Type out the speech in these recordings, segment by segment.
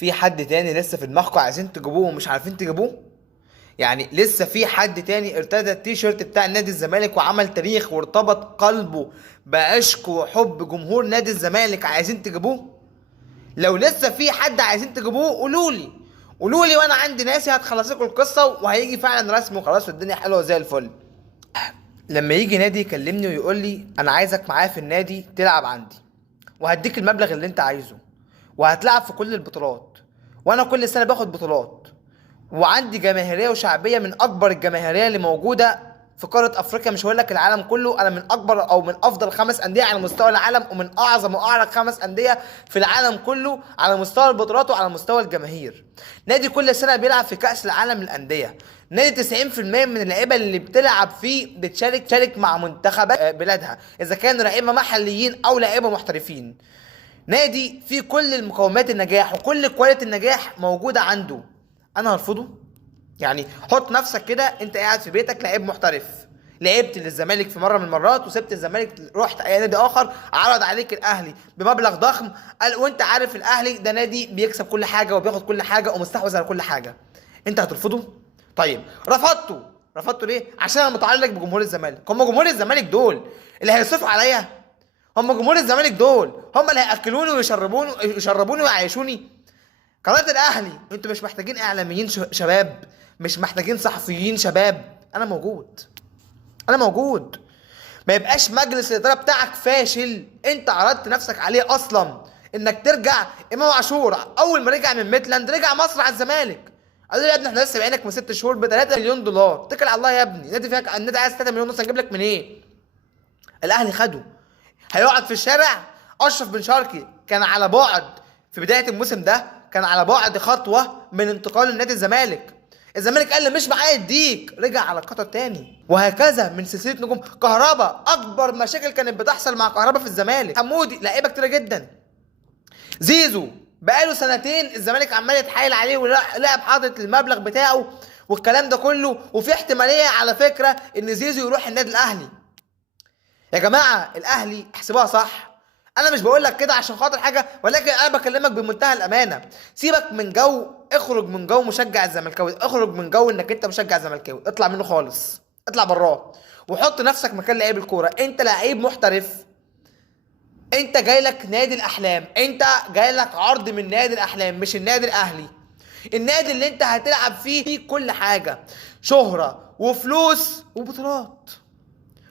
في حد تاني لسه في دماغكم عايزين تجيبوه ومش عارفين تجيبوه؟ يعني لسه في حد تاني ارتدى التيشيرت بتاع نادي الزمالك وعمل تاريخ وارتبط قلبه بعشق وحب جمهور نادي الزمالك عايزين تجيبوه؟ لو لسه في حد عايزين تجيبوه قولوا لي وانا عندي ناسي هتخلص لكم القصه وهيجي فعلا رسمي وخلاص والدنيا حلوه زي الفل. لما يجي نادي يكلمني ويقول لي انا عايزك معايا في النادي تلعب عندي وهديك المبلغ اللي انت عايزه وهتلعب في كل البطولات وانا كل سنه باخد بطولات وعندي جماهيريه وشعبيه من اكبر الجماهيريه اللي موجوده في قاره افريقيا، مش هقول لك العالم كله، انا من اكبر او من افضل 5 انديه على مستوى العالم ومن اعظم واعرق 5 انديه في العالم كله على مستوى البطولات وعلى مستوى الجماهير. نادي كل سنه بيلعب في كاس العالم للانديه، نادي 90% من اللعيبه اللي بتلعب فيه بتشارك مع منتخبات بلادها اذا كانوا لعيبه محليين او لعيبه محترفين. نادي فيه كل المقومات النجاح وكل كواليتي النجاح موجوده عنده، انا هرفضه؟ يعني حط نفسك كده انت قاعد في بيتك لعيب محترف، لعبت للزمالك في مره من المرات وسبت الزمالك رحت اي نادي اخر، عرض عليك الاهلي بمبلغ ضخم، قال وانت عارف الاهلي ده نادي بيكسب كل حاجه وبياخد كل حاجه ومستحوذ على كل حاجه، انت هترفضه؟ طيب رفضته ليه؟ عشان انا متعلق بجمهور الزمالك. هم جمهور الزمالك دول اللي هيصرفوا عليا؟ هم جمهور الزمالك دول هم اللي هياكلوني ويشربوني ويعيشوني؟ قناة الأهلي انتوا مش محتاجين إعلاميين شباب، مش محتاجين صحفيين شباب، أنا موجود. ما يبقاش مجلس الإدارة بتاعك فاشل، أنت عرضت نفسك عليه أصلا إنك ترجع. إمام عاشور أول ما رجع من ميتلاند رجع مصر على الزمالك، قالوا له يا ابني احنا لسه بعينك من 6 شهور ب 3 مليون دولار، اتكل على الله يا ابني، النادي عايز 3 مليون ونص هنجيب لك منين؟ الأهلي خده، هيقعد في الشارع. أشرف بن شرقي كان على بعد في بداية الموسم ده، كان على بعد خطوة من انتقال لنادي الزمالك قال لي مش معايا يديك، رجع على قطر تاني، وهكذا من سلسلة نجوم. كهربا أكبر مشاكل كانت بتحصل مع كهربا في الزمالك، حمودي لعيبة كتيرة جدا، زيزو بقاله 2 سنين الزمالك عمال يتحايل عليه ولعب حاطط المبلغ بتاعه والكلام ده كله، وفي احتمالية على فكرة إن زيزو يروح النادي الأهلي. يا جماعة الأهلي احسبوها صح، انا مش بقول لك كده عشان خاطر حاجه، ولكن انا بكلمك بمنتهى الامانه. سيبك من جو، اخرج من جو مشجع الزملكاوي، اخرج من جو انك انت مشجع زملكاوي، اطلع منه خالص، اطلع براه وحط نفسك مكان لعيب الكوره. انت لعيب محترف، انت جاي لك نادي الاحلام، انت جاي لك عرض من نادي الاحلام مش النادي الاهلي، النادي اللي انت هتلعب فيه كل حاجه، شهره وفلوس وبطولات.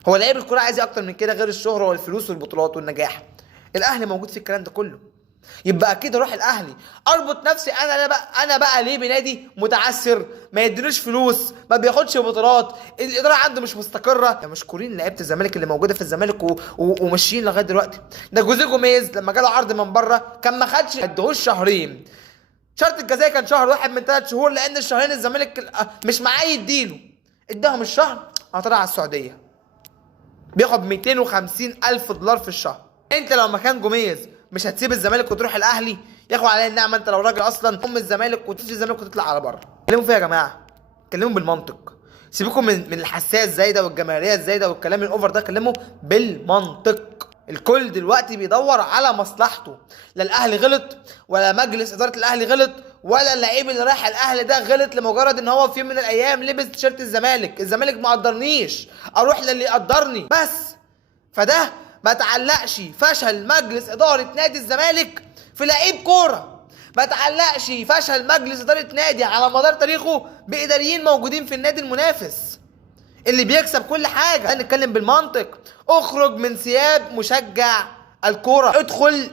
هو لعيب الكوره عايز اكتر من كده غير الشهره والفلوس والبطولات والنجاح؟ الاهلي موجود في الكلام ده كله، يبقى اكيد اروح الاهلي. اربط نفسي انا بقى ليه بنادي متعثر ما يدينيش فلوس ما بياخدش بطولات، الاداره عنده مش مستقره؟ مشكورين لعيبه الزمالك اللي موجوده في الزمالك وماشيين لغايه دلوقتي. ده جوزيه جوميز لما جاله عرض من بره كان ما خدش ادهوش شهرين، شرط الجزائي كان شهر واحد من 3 شهور لان الشهرين الزمالك مش معاه يديله، اداهم الشهر انا طالع على السعوديه بياخد 250 الف دولار في الشهر. انت لو مكان جوميز مش هتسيب الزمالك وتروح الاهلي؟ ياخد عليا النعمه انت لو راجل اصلا الزمالك وتسيب الزمالك وتطلع على بره. كلموا فيها يا جماعه، كلموا بالمنطق، سيبكم من الحساسيه الزايده والجماهيريه الزايده والكلام الاوفر ده، كلموا بالمنطق. الكل دلوقتي بيدور على مصلحته، لا الاهلي غلط ولا مجلس اداره الاهلي غلط ولا اللعيب اللي رايح الاهلي ده غلط لمجرد ان هو في يوم من الايام لبس تيشيرت الزمالك ما قدرنيش، اروح للي يقدرني بس. فده ما تعلقش فشل مجلس اداره نادي الزمالك في لعيب كوره، ما تعلقش فشل مجلس اداره نادي على مدار تاريخه باداريين موجودين في النادي المنافس اللي بيكسب كل حاجه. نتكلم بالمنطق، اخرج من ثياب مشجع الكوره، ادخل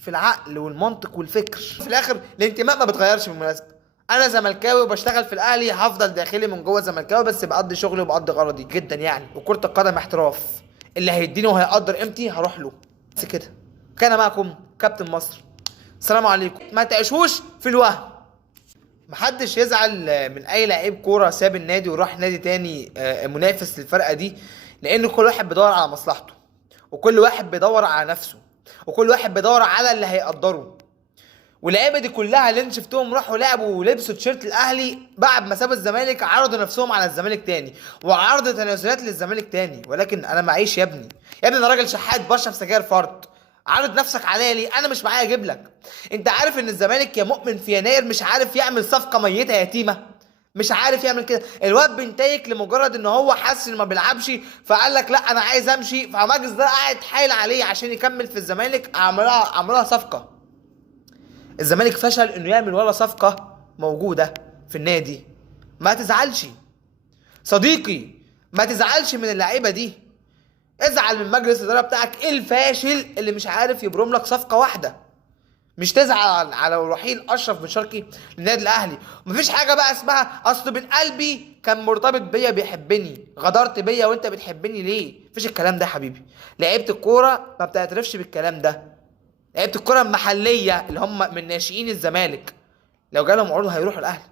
في العقل والمنطق والفكر. في الاخر الانتماء ما بتغيرش بالمناسبه، انا زملكاوي وبشتغل في الاهلي هفضل داخلي من جوه زملكاوي بس بقضي شغلي وبقضي غرضي جدا يعني، وكره القدم احتراف، اللي هيديني وهيقدر قيمتي هروح له بس كده. كان معكم كابتن مصر، السلام عليكم. ما تعيشوش في الوهم، محدش يزعل من اي لعيب كوره ساب النادي وراح نادي تاني منافس للفرقه دي، لان كل واحد بيدور على مصلحته وكل واحد بيدور على نفسه وكل واحد بيدور على اللي هيقدره. واللعيبه دي كلها اللي انت شفتهم راحوا لعبوا ولبسوا تيشيرت الاهلي بعد ما سابوا الزمالك عرضوا نفسهم على الزمالك تاني وعرضوا تنازلات للزمالك تاني، ولكن انا معيش يا ابني انا راجل شحات بشرب سجاير فرد، عارض نفسك عليا ليه؟ انا مش معايا اجيب لك. انت عارف ان الزمالك يا مؤمن في يناير مش عارف يعمل صفقه ميته يتيمه؟ مش عارف يعمل كده. الواد بنتايك لمجرد ان هو حس انه ما بيلعبش فقال لك لا انا عايز امشي، فماجز ده قاعد حايل عليه عشان يكمل في الزمالك، عملوها صفقه. الزمالك فشل انه يعمل ولا صفقه موجوده في النادي. ما تزعلش صديقي، ما تزعلش من اللعيبه دي، ازعل من مجلس الاداره بتاعك الفاشل اللي مش عارف يبرم لك صفقه واحده. مش تزعل على رحيل اشرف بن شرقي للنادي الاهلي. مفيش حاجه بقى اسمها اصل بن قلبي كان مرتبط بيا بيحبني، غدرت بيا وانت بتحبني ليه؟ مفيش الكلام ده يا حبيبي. لعيبه الكوره ما بتعترفش بالكلام ده. لعيبه الكوره المحليه اللي هم من ناشئين الزمالك لو جالهم عروض هيروحوا الاهلي.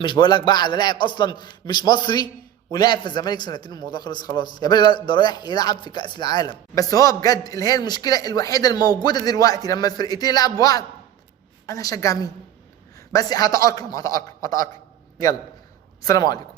مش بقول لك بقى على لاعب اصلا مش مصري ولعب في الزمالك سنتين والموضوع خلص خلاص يا باشا، ده رايح يلعب في كاس العالم. بس هو بجد اللي هي المشكله الوحيده الموجوده دلوقتي لما الفرقتين يلعبوا بعض، انا هشجع مين؟ بس هتاقلم. يلا، السلام عليكم.